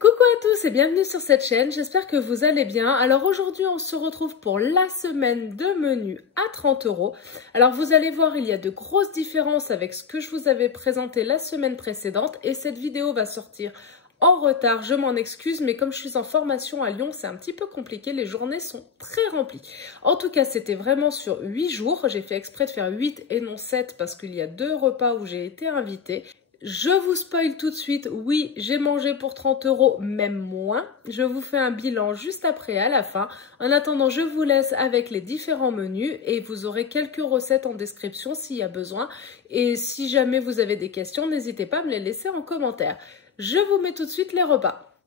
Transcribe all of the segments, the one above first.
Coucou à tous et bienvenue sur cette chaîne, j'espère que vous allez bien. Alors aujourd'hui on se retrouve pour la semaine de menu à 30 €. Alors vous allez voir, il y a de grosses différences avec ce que je vous avais présenté la semaine précédente et cette vidéo va sortir en retard, je m'en excuse, mais comme je suis en formation à Lyon, c'est un petit peu compliqué, les journées sont très remplies. En tout cas, c'était vraiment sur 8 jours, j'ai fait exprès de faire 8 et non 7 parce qu'il y a 2 repas où j'ai été invitée. Je vous spoil tout de suite, oui, j'ai mangé pour 30 €, même moins. Je vous fais un bilan juste après à la fin. En attendant, je vous laisse avec les différents menus et vous aurez quelques recettes en description s'il y a besoin. Et si jamais vous avez des questions, n'hésitez pas à me les laisser en commentaire. Je vous mets tout de suite les repas.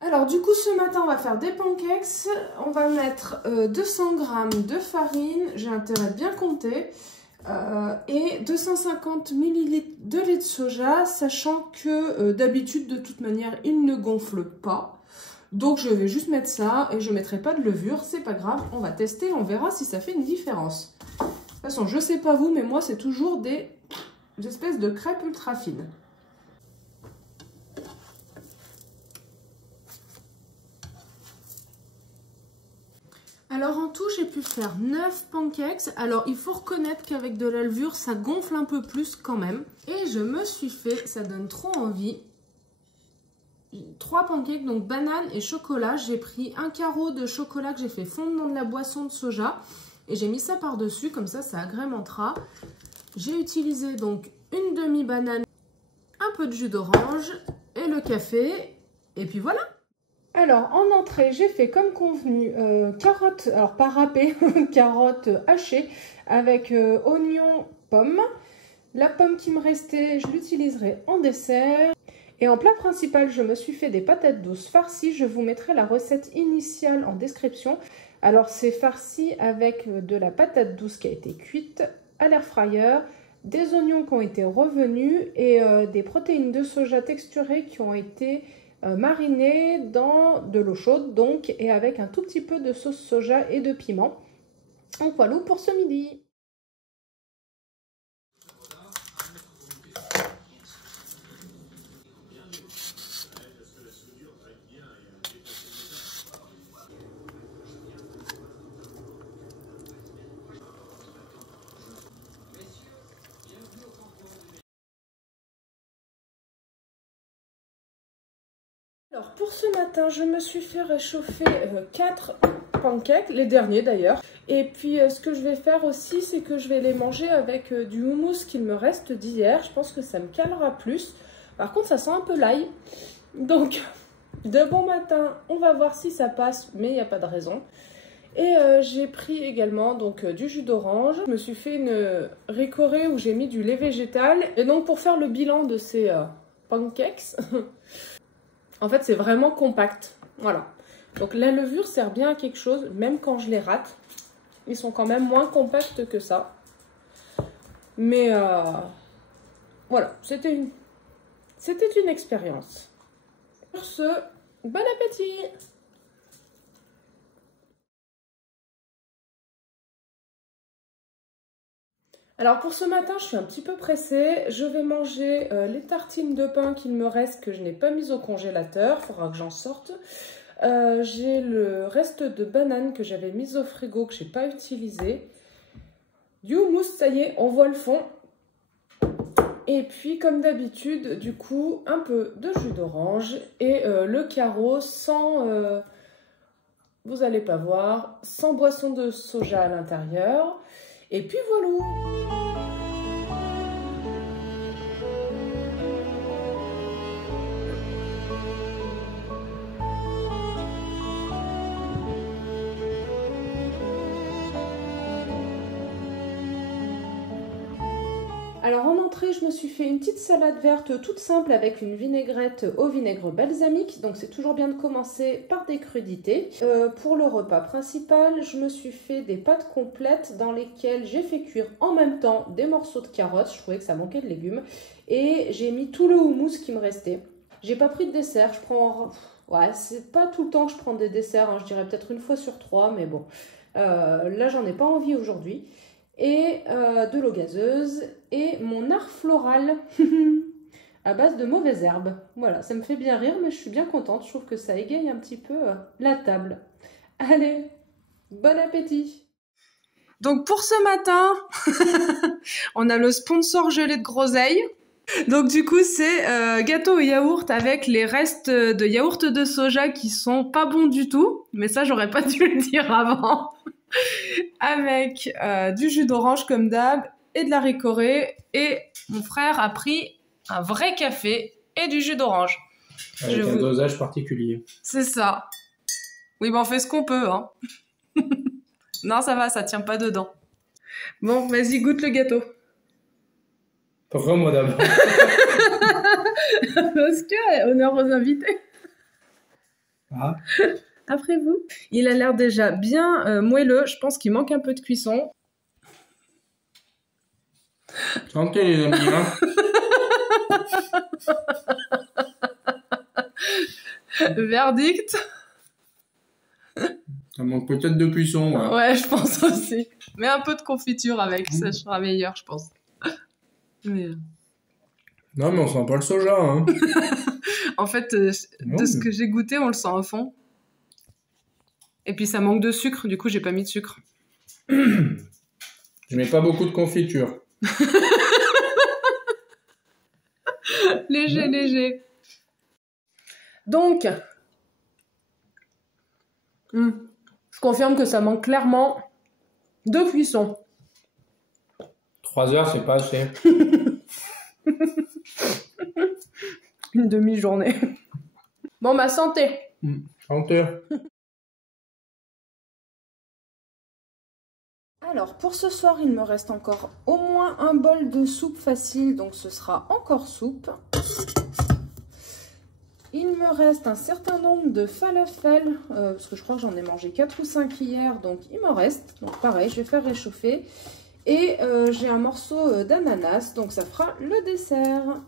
Alors du coup, ce matin, on va faire des pancakes. On va mettre 200 g de farine, j'ai intérêt de bien compter. Et 250 ml de lait de soja, sachant que d'habitude, de toute manière, il ne gonfle pas. Donc, je vais juste mettre ça et je ne mettrai pas de levure, c'est pas grave. On va tester, on verra si ça fait une différence. De toute façon, je sais pas vous, mais moi, c'est toujours des espèces de crêpes ultra fines. Alors en tout, j'ai pu faire 9 pancakes. Alors il faut reconnaître qu'avec de la levure, ça gonfle un peu plus quand même. Et je me suis fait, ça donne trop envie, 3 pancakes, donc banane et chocolat. J'ai pris un carreau de chocolat que j'ai fait fondre dans de la boisson de soja. Et j'ai mis ça par-dessus, comme ça agrémentera. J'ai utilisé donc une demi-banane, un peu de jus d'orange et le café. Et puis voilà! Alors, en entrée, j'ai fait comme convenu carottes, alors pas râpées, carottes hachées avec oignons, pommes. La pomme qui me restait, je l'utiliserai en dessert. Et en plat principal, je me suis fait des patates douces farcies. Je vous mettrai la recette initiale en description. Alors, c'est farci avec de la patate douce qui a été cuite à l'air fryer, des oignons qui ont été revenus et des protéines de soja texturées qui ont été mariné dans de l'eau chaude donc et avec un tout petit peu de sauce soja et de piment. Donc voilà pour ce midi. Alors pour ce matin, je me suis fait réchauffer 4 pancakes, les derniers d'ailleurs. Et puis ce que je vais faire aussi, c'est que je vais les manger avec du houmous qu'il me reste d'hier. Je pense que ça me calera plus. Par contre, ça sent un peu l'ail. Donc, de bon matin, on va voir si ça passe, mais il n'y a pas de raison. Et j'ai pris également donc du jus d'orange. Je me suis fait une ricorée où j'ai mis du lait végétal. Et donc pour faire le bilan de ces pancakes... En fait, c'est vraiment compact. Voilà. Donc, la levure sert bien à quelque chose, même quand je les rate. Ils sont quand même moins compacts que ça. Mais voilà, c'était une expérience. Sur ce, bon appétit! Alors pour ce matin, je suis un petit peu pressée. Je vais manger les tartines de pain qu'il me reste que je n'ai pas mises au congélateur. Il faudra que j'en sorte. J'ai le reste de bananes que j'avais mis au frigo que je n'ai pas utilisé. Du houmous, ça y est, on voit le fond. Et puis comme d'habitude, du coup, un peu de jus d'orange et le carreau sans... vous n'allez pas voir, sans boisson de soja à l'intérieur. Et puis voilà. Alors en entrée, je me suis fait une petite salade verte toute simple avec une vinaigrette au vinaigre balsamique. Donc c'est toujours bien de commencer par des crudités. Pour le repas principal, je me suis fait des pâtes complètes dans lesquelles j'ai fait cuire en même temps des morceaux de carottes. Je trouvais que ça manquait de légumes. Et j'ai mis tout le houmous qui me restait. J'ai pas pris de dessert. Je prends... Ouais, c'est pas tout le temps que je prends des desserts. Hein. Je dirais peut-être une fois sur 3, mais bon. Là, j'en ai pas envie aujourd'hui. Et de l'eau gazeuse et mon art floral à base de mauvaises herbes. Voilà, ça me fait bien rire, mais je suis bien contente. Je trouve que ça égaye un petit peu la table. Allez, bon appétit! Donc pour ce matin, on a le sponsor gelé de groseille. Donc du coup, c'est gâteau au yaourt avec les restes de yaourt de soja qui sont pas bons du tout. Mais ça, j'aurais pas dû le dire avant. Avec du jus d'orange comme d'hab et de la ricorée. Et mon frère a pris un vrai café et du jus d'orange. Avec un dosage particulier. C'est ça. Oui, ben on fait ce qu'on peut, hein. Non, ça va, ça tient pas dedans. Bon, vas-y, goûte le gâteau. Pourquoi moi d'abord? Parce que, honneur aux invités. Ah. Après vous. Il a l'air déjà bien moelleux. Je pense qu'il manque un peu de cuisson. Santé les amis, hein. Verdict. Ça manque peut-être de cuisson. Ouais. Ouais, je pense aussi. Mais un peu de confiture avec, ça sera meilleur, je pense. Mais... Non, mais on sent pas le soja, hein. En fait, de ce que j'ai goûté, on le sent au fond. Et puis ça manque de sucre, du coup j'ai pas mis de sucre. Je mets pas beaucoup de confiture. Léger, léger. Donc, je confirme que ça manque clairement de cuisson. 3 heures, c'est pas assez. Une demi-journée. Bon, bah santé. Santé. Alors, pour ce soir, il me reste encore au moins un bol de soupe facile, donc ce sera encore soupe. Il me reste un certain nombre de falafel, parce que je crois que j'en ai mangé 4 ou 5 hier, donc il m'en reste. Donc pareil, je vais faire réchauffer. Et j'ai un morceau d'ananas, donc ça fera le dessert.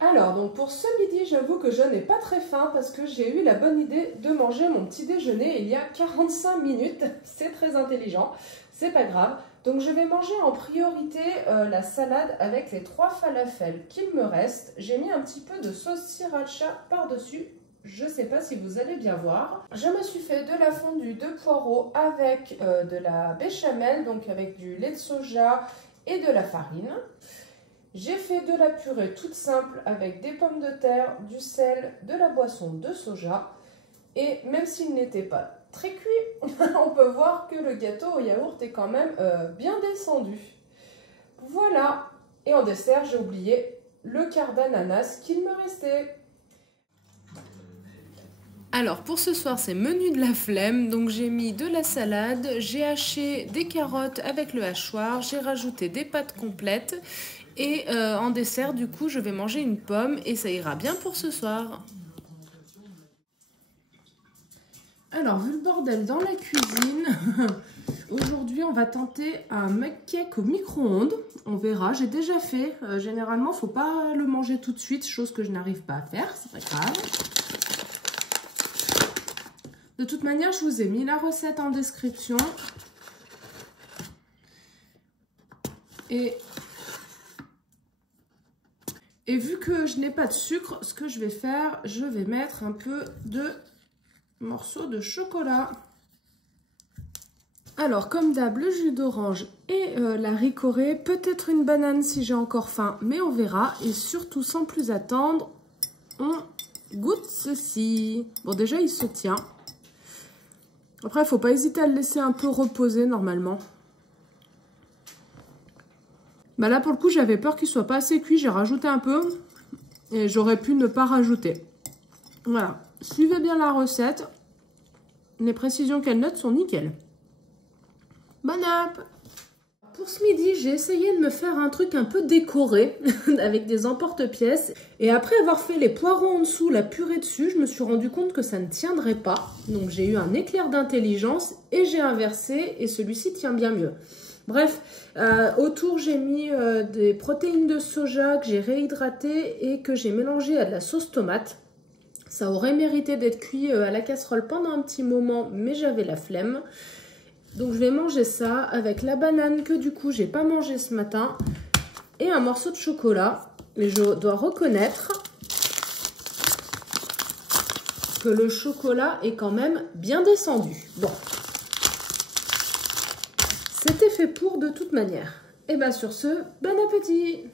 Alors, donc pour ce midi, j'avoue que je n'ai pas très faim parce que j'ai eu la bonne idée de manger mon petit déjeuner il y a 45 minutes. C'est très intelligent, c'est pas grave. Donc je vais manger en priorité la salade avec les 3 falafels qu'il me reste. J'ai mis un petit peu de sauce sriracha par-dessus. Je sais pas si vous allez bien voir. Je me suis fait de la fondue de poireaux avec de la béchamel, donc avec du lait de soja et de la farine. J'ai fait de la purée toute simple avec des pommes de terre, du sel, de la boisson de soja. Et même s'il n'était pas très cuit, on peut voir que le gâteau au yaourt est quand même bien descendu. Voilà. Et en dessert, j'ai oublié le quart d'ananas qu'il me restait. Alors pour ce soir, c'est menu de la flemme. Donc j'ai mis de la salade, j'ai haché des carottes avec le hachoir, j'ai rajouté des pâtes complètes. Et en dessert, du coup, je vais manger une pomme et ça ira bien pour ce soir. Alors, vu le bordel dans la cuisine, aujourd'hui, on va tenter un mug-cake au micro-ondes. On verra, j'ai déjà fait. Généralement, il ne faut pas le manger tout de suite, chose que je n'arrive pas à faire, c'est pas grave. De toute manière, je vous ai mis la recette en description. Et vu que je n'ai pas de sucre, ce que je vais faire, je vais mettre un peu de morceaux de chocolat. Alors, comme d'hab, le jus d'orange et la ricorée, peut-être une banane si j'ai encore faim, mais on verra. Et surtout, sans plus attendre, on goûte ceci. Bon, déjà, il se tient. Après, il ne faut pas hésiter à le laisser un peu reposer normalement. Bah là, pour le coup, j'avais peur qu'il soit pas assez cuit. J'ai rajouté un peu et j'aurais pu ne pas rajouter. Voilà. Suivez bien la recette. Les précisions qu'elle note sont nickel. Bon app! Pour ce midi, j'ai essayé de me faire un truc un peu décoré avec des emporte-pièces. Et après avoir fait les poireaux en dessous, la purée dessus, je me suis rendu compte que ça ne tiendrait pas. Donc j'ai eu un éclair d'intelligence et j'ai inversé et celui-ci tient bien mieux. Bref, autour j'ai mis des protéines de soja que j'ai réhydratées et que j'ai mélangées à de la sauce tomate. Ça aurait mérité d'être cuit à la casserole pendant un petit moment, mais j'avais la flemme. Donc je vais manger ça avec la banane que du coup j'ai pas mangé ce matin et un morceau de chocolat. Et je dois reconnaître que le chocolat est quand même bien descendu. Bon, c'était fait pour de toute manière. Et bien sur ce, bon appétit!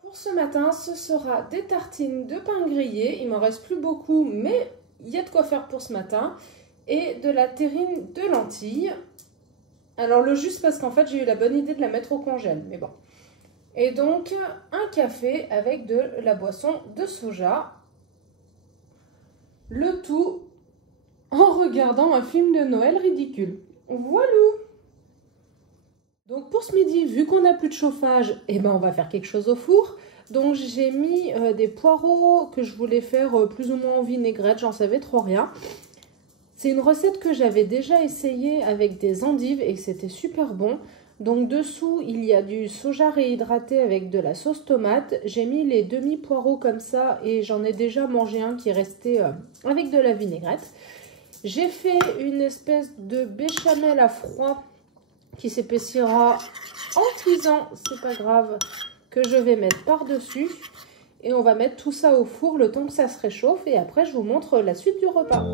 Pour ce matin, ce sera des tartines de pain grillé. Il m'en reste plus beaucoup, mais il y a de quoi faire pour ce matin. Et de la terrine de lentilles. Alors le jus, parce qu'en fait, j'ai eu la bonne idée de la mettre au congèle, mais bon. Et donc, un café avec de la boisson de soja. Le tout en regardant un film de Noël ridicule. Voilà! Donc pour ce midi, vu qu'on n'a plus de chauffage, eh ben on va faire quelque chose au four. Donc j'ai mis des poireaux que je voulais faire plus ou moins en vinaigrette, j'en savais trop rien. C'est une recette que j'avais déjà essayée avec des endives et c'était super bon. Donc dessous, il y a du soja réhydraté avec de la sauce tomate. J'ai mis les demi-poireaux comme ça et j'en ai déjà mangé un qui restait avec de la vinaigrette. J'ai fait une espèce de béchamel à froid qui s'épaissira en cuisant, c'est pas grave, que je vais mettre par-dessus. Et on va mettre tout ça au four le temps que ça se réchauffe et après je vous montre la suite du repas.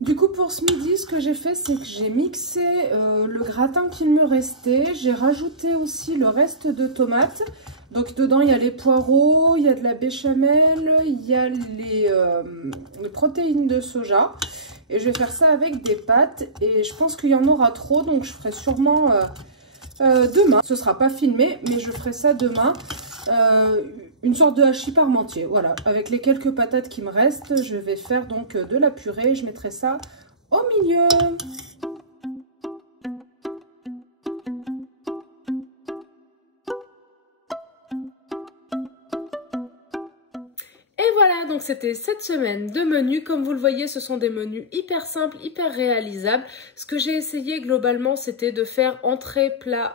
Du coup pour ce midi, ce que j'ai fait, c'est que j'ai mixé le gratin qu'il me restait. J'ai rajouté aussi le reste de tomates. Donc dedans il y a les poireaux, il y a de la béchamel, il y a les protéines de soja. Et je vais faire ça avec des pâtes et je pense qu'il y en aura trop, donc je ferai sûrement demain. Ce ne sera pas filmé, mais je ferai ça demain. Une sorte de hachis parmentier, voilà. Avec les quelques patates qui me restent, je vais faire donc de la purée. Je mettrai ça au milieu. Et voilà, donc c'était cette semaine de menus. Comme vous le voyez, ce sont des menus hyper simples, hyper réalisables. Ce que j'ai essayé globalement, c'était de faire entrée, plat,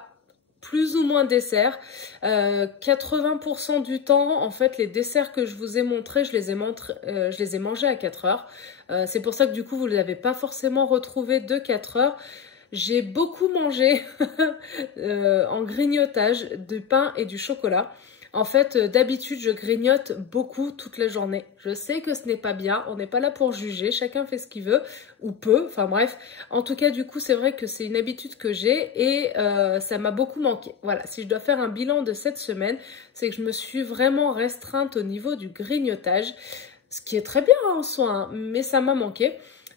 plus ou moins dessert. 80% du temps, en fait, les desserts que je vous ai montrés, je les ai mangés à 4 heures. C'est pour ça que du coup, vous ne l'avez pas forcément retrouvé de 4 heures. J'ai beaucoup mangé en grignotage du pain et du chocolat. En fait, d'habitude, je grignote beaucoup toute la journée. Je sais que ce n'est pas bien, on n'est pas là pour juger, chacun fait ce qu'il veut, ou peut, enfin bref. En tout cas, du coup, c'est vrai que c'est une habitude que j'ai et ça m'a beaucoup manqué. Voilà, si je dois faire un bilan de cette semaine, c'est que je me suis vraiment restreinte au niveau du grignotage, ce qui est très bien en soi, hein, mais ça m'a manqué.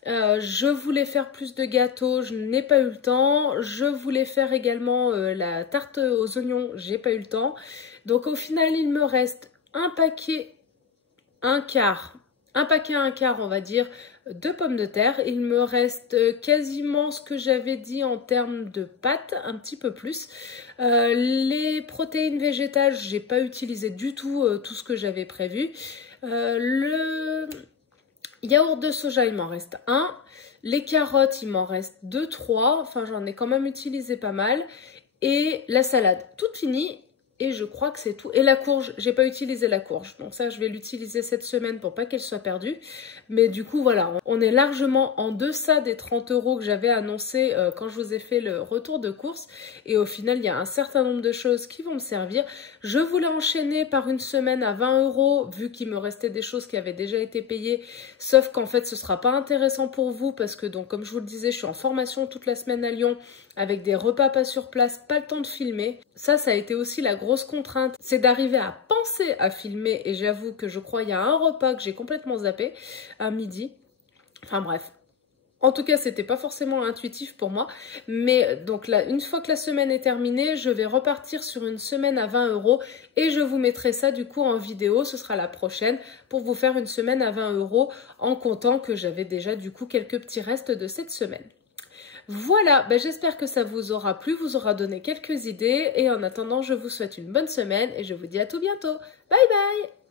Je voulais faire plus de gâteaux, je n'ai pas eu le temps. Je voulais faire également la tarte aux oignons, j'ai pas eu le temps. Donc au final, il me reste un paquet, un quart, on va dire, de pommes de terre. Il me reste quasiment ce que j'avais dit en termes de pâtes, un petit peu plus. Les protéines végétales, j'ai pas utilisé du tout tout ce que j'avais prévu. Le yaourt de soja, il m'en reste un. Les carottes, il m'en reste 2-3. Enfin, j'en ai quand même utilisé pas mal. Et la salade, toute finie. Et je crois que c'est tout. Et la courge, j'ai pas utilisé la courge. Donc ça, je vais l'utiliser cette semaine pour pas qu'elle soit perdue. Mais du coup, voilà, on est largement en deçà des 30 € que j'avais annoncé quand je vous ai fait le retour de course. Et au final, il y a un certain nombre de choses qui vont me servir. Je voulais enchaîner par une semaine à 20 €, vu qu'il me restait des choses qui avaient déjà été payées. Sauf qu'en fait, ce sera pas intéressant pour vous parce que, donc, comme je vous le disais, je suis en formation toute la semaine à Lyon avec des repas pas sur place, pas le temps de filmer. Ça a été aussi la grosse contrainte, c'est d'arriver à penser à filmer. Et j'avoue que je crois qu'il y a un repas que j'ai complètement zappé à midi. Enfin bref, En tout cas, c'était pas forcément intuitif pour moi. Mais donc là, une fois que la semaine est terminée, je vais repartir sur une semaine à 20 € et je vous mettrai ça du coup en vidéo. Ce sera la prochaine pour vous faire une semaine à 20 € en comptant que j'avais déjà du coup quelques petits restes de cette semaine. Voilà, j'espère que ça vous aura plu, vous aura donné quelques idées et en attendant, je vous souhaite une bonne semaine et je vous dis à tout bientôt. Bye bye!